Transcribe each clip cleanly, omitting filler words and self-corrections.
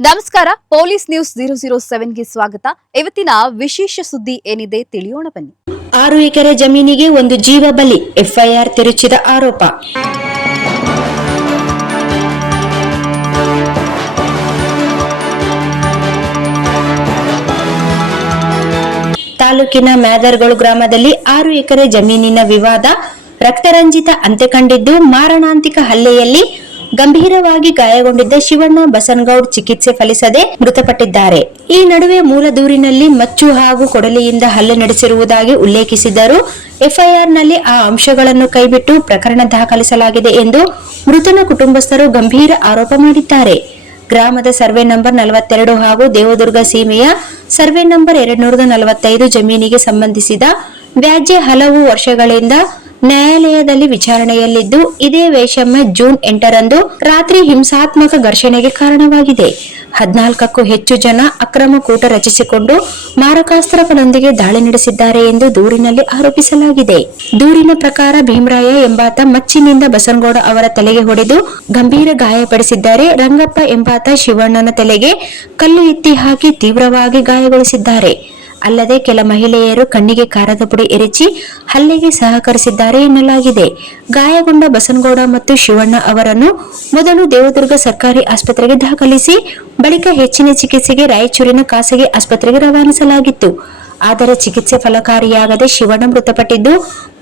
ನಮಸ್ಕಾರ, police news 007ಗೆ ಸ್ವಾಗತ. ಇವತ್ತಿನ ವಿಶೇಷ ಸುದ್ದಿ ಏನಿದೆ ತಿಳಿಯೋಣ ಬನ್ನಿ. 6 ಎಕರೆ ಜಮೀನಿಗೆ ಒಂದು ಜೀವ ಬಲಿ, ಎಫ್ಐಆರ್ ತಿರುಚಿದ ಆರೋಪ. ತಾಲೂಕಿನ ಮ್ಯಾದರ್ಗಳು ಗ್ರಾಮದಲ್ಲಿ 6 ಎಕರೆ ಜಮೀನಿನ ವಿವಾದ ರಕ್ತರಂಜಿತ ಅಂತ್ಯ ಕಂಡಿದ್ದು, ಮಾರಣಾಂತಿಕ ಹಲ್ಲೆಯಲ್ಲಿ ಗಂಭೀರವಾಗಿ ಗಾಯಗೊಂಡಿದ್ದ ಶಿವಣ್ಣ ಬಸನಗೌಡ್ ಚಿಕಿತ್ಸೆ ಫಲಿಸದೆ ಮೃತಪಟ್ಟಿದ್ದಾರೆ. ಈ ನಡುವೆ ಮೂಲ ದೂರಿನಲ್ಲಿ ಮಚ್ಚು ಹಾಗೂ ಕೊಡಲಿಯಿಂದ ಹಲ್ಲೆ ನಡೆಸಿರುವುದಾಗಿ ಉಲ್ಲೇಖಿಸಿದ್ದರೂ ಎಫ್ಐಆರ್ನಲ್ಲಿ ಆ ಅಂಶಗಳನ್ನು ಕೈಬಿಟ್ಟು ಪ್ರಕರಣ ದಾಖಲಿಸಲಾಗಿದೆ ಎಂದು ಮೃತನ ಕುಟುಂಬಸ್ಥರು ಗಂಭೀರ ಆರೋಪ ಮಾಡಿದ್ದಾರೆ. ಗ್ರಾಮದ ಸರ್ವೆ ನಂಬರ್ 42 ಹಾಗೂ ದೇವದುರ್ಗ ಸೀಮೆಯ ಸರ್ವೆ ನಂಬರ್ 245 ಜಮೀನಿಗೆ ಸಂಬಂಧಿಸಿದ ವ್ಯಾಜ್ಯ ಹಲವು ವರ್ಷಗಳಿಂದ ನ್ಯಾಯಾಲಯದಲ್ಲಿ ವಿಚಾರಣೆಯಲ್ಲಿದ್ದು, ಇದೇ ವೈಷಮ್ಯ ಜೂನ್ 8ರಂದು ರಾತ್ರಿ ಹಿಂಸಾತ್ಮಕ ಘರ್ಷಣೆಗೆ ಕಾರಣವಾಗಿದೆ. 14ಕ್ಕೂ ಹೆಚ್ಚು ಜನ ಅಕ್ರಮ ಕೂಟ ರಚಿಸಿಕೊಂಡು ಮಾರಕಾಸ್ತ್ರಗಳೊಂದಿಗೆ ದಾಳಿ ನಡೆಸಿದ್ದಾರೆ ಎಂದು ದೂರಿನಲ್ಲಿ ಆರೋಪಿಸಲಾಗಿದೆ. ದೂರಿನ ಪ್ರಕಾರ ಭೀಮರಾಯ ಎಂಬಾತ ಮಚ್ಚಿನಿಂದ ಬಸನಗೌಡ ಅವರ ತಲೆಗೆ ಹೊಡೆದು ಗಂಭೀರ ಗಾಯಪಡಿಸಿದ್ದಾರೆ. ರಂಗಪ್ಪ ಎಂಬಾತ ಶಿವಣ್ಣನ ತಲೆಗೆ ಕಲ್ಲು ಎತ್ತಿ ಹಾಕಿ ತೀವ್ರವಾಗಿ ಗಾಯಗೊಳಿಸಿದ್ದಾರೆ. ಅಲ್ಲದೆ ಕೆಲ ಮಹಿಳೆಯರು ಕಣ್ಣಿಗೆ ಕಾರದ ಪುಡಿ ಎರಚಿ ಹಲ್ಲೆಗೆ ಸಹಕರಿಸಿದ್ದಾರೆ ಎನ್ನಲಾಗಿದೆ. ಗಾಯಗೊಂಡ ಬಸನಗೌಡ ಮತ್ತು ಶಿವಣ್ಣ ಅವರನ್ನು ಮೊದಲು ದೇವದುರ್ಗ ಸರ್ಕಾರಿ ಆಸ್ಪತ್ರೆಗೆ ದಾಖಲಿಸಿ ಬಳಿಕ ಹೆಚ್ಚಿನ ಚಿಕಿತ್ಸೆಗೆ ರಾಯಚೂರಿನ ಖಾಸಗಿ ಆಸ್ಪತ್ರೆಗೆ ರವಾನಿಸಲಾಗಿತ್ತು. ಆದರೆ ಚಿಕಿತ್ಸೆ ಫಲಕಾರಿಯಾಗದೆ ಶಿವಣ್ಣ ಮೃತಪಟ್ಟಿದ್ದು,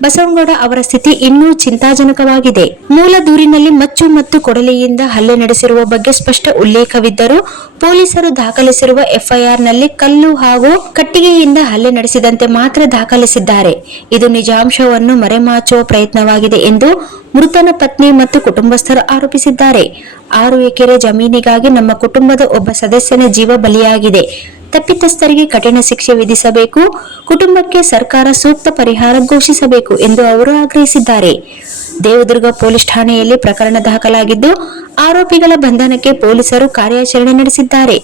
ಬಸನಗೌಡ ಅವರ ಸ್ಥಿತಿ ಇನ್ನೂ ಚಿಂತಾಜನಕವಾಗಿದೆ. ಮೂಲ ದೂರಿನಲ್ಲಿ ಮಚ್ಚು ಮತ್ತು ಕೊಡಲಿಯಿಂದ ಹಲ್ಲೆ ನಡೆಸಿರುವ ಬಗ್ಗೆ ಸ್ಪಷ್ಟ ಉಲ್ಲೇಖವಿದ್ದರೂ ಪೊಲೀಸರು ದಾಖಲಿಸಿರುವ ಎಫ್ಐಆರ್ನಲ್ಲಿ ಕಲ್ಲು ಹಾಗೂ ಕಟ್ಟಿಗೆಯಿಂದ ಹಲ್ಲೆ ನಡೆಸಿದಂತೆ ಮಾತ್ರ ದಾಖಲಿಸಿದ್ದಾರೆ. ಇದು ನಿಜಾಂಶವನ್ನು ಮರೆಮಾಚುವ ಪ್ರಯತ್ನವಾಗಿದೆ ಎಂದು ಮೃತನ ಪತ್ನಿ ಮತ್ತು ಕುಟುಂಬಸ್ಥರು ಆರೋಪಿಸಿದ್ದಾರೆ. 6 ಎಕರೆ ಜಮೀನಿಗಾಗಿ ನಮ್ಮ ಕುಟುಂಬದ ಒಬ್ಬ ಸದಸ್ಯನ ಜೀವ ಬಲಿಯಾಗಿದೆ. ತಪ್ಪಿತಸ್ಥರಿಗೆ ಕಠಿಣ ಶಿಕ್ಷೆ ವಿಧಿಸಬೇಕು, ಕುಟುಂಬಕ್ಕೆ ಸರ್ಕಾರ ಸೂಕ್ತ ಪರಿಹಾರ ಘೋಷಿಸಬೇಕು ಎಂದು ಅವರು ಆಗ್ರಹಿಸಿದ್ದಾರೆ. ದೇವದುರ್ಗ ಪೊಲೀಸ್ ಠಾಣೆಯಲ್ಲಿ ಪ್ರಕರಣ ದಾಖಲಾಗಿದ್ದು, ಆರೋಪಿಗಳ ಬಂಧನಕ್ಕೆ ಪೊಲೀಸರು ಕಾರ್ಯಾಚರಣೆ ನಡೆಸಿದ್ದಾರೆ.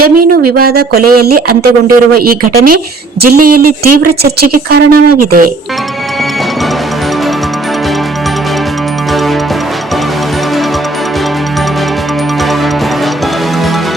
ಜಮೀನು ವಿವಾದ ಕೊಲೆಯಲ್ಲಿ ಅಂತ್ಯಗೊಂಡಿರುವ ಈ ಘಟನೆ ಜಿಲ್ಲೆಯಲ್ಲಿ ತೀವ್ರ ಚರ್ಚೆಗೆ ಕಾರಣವಾಗಿದೆ.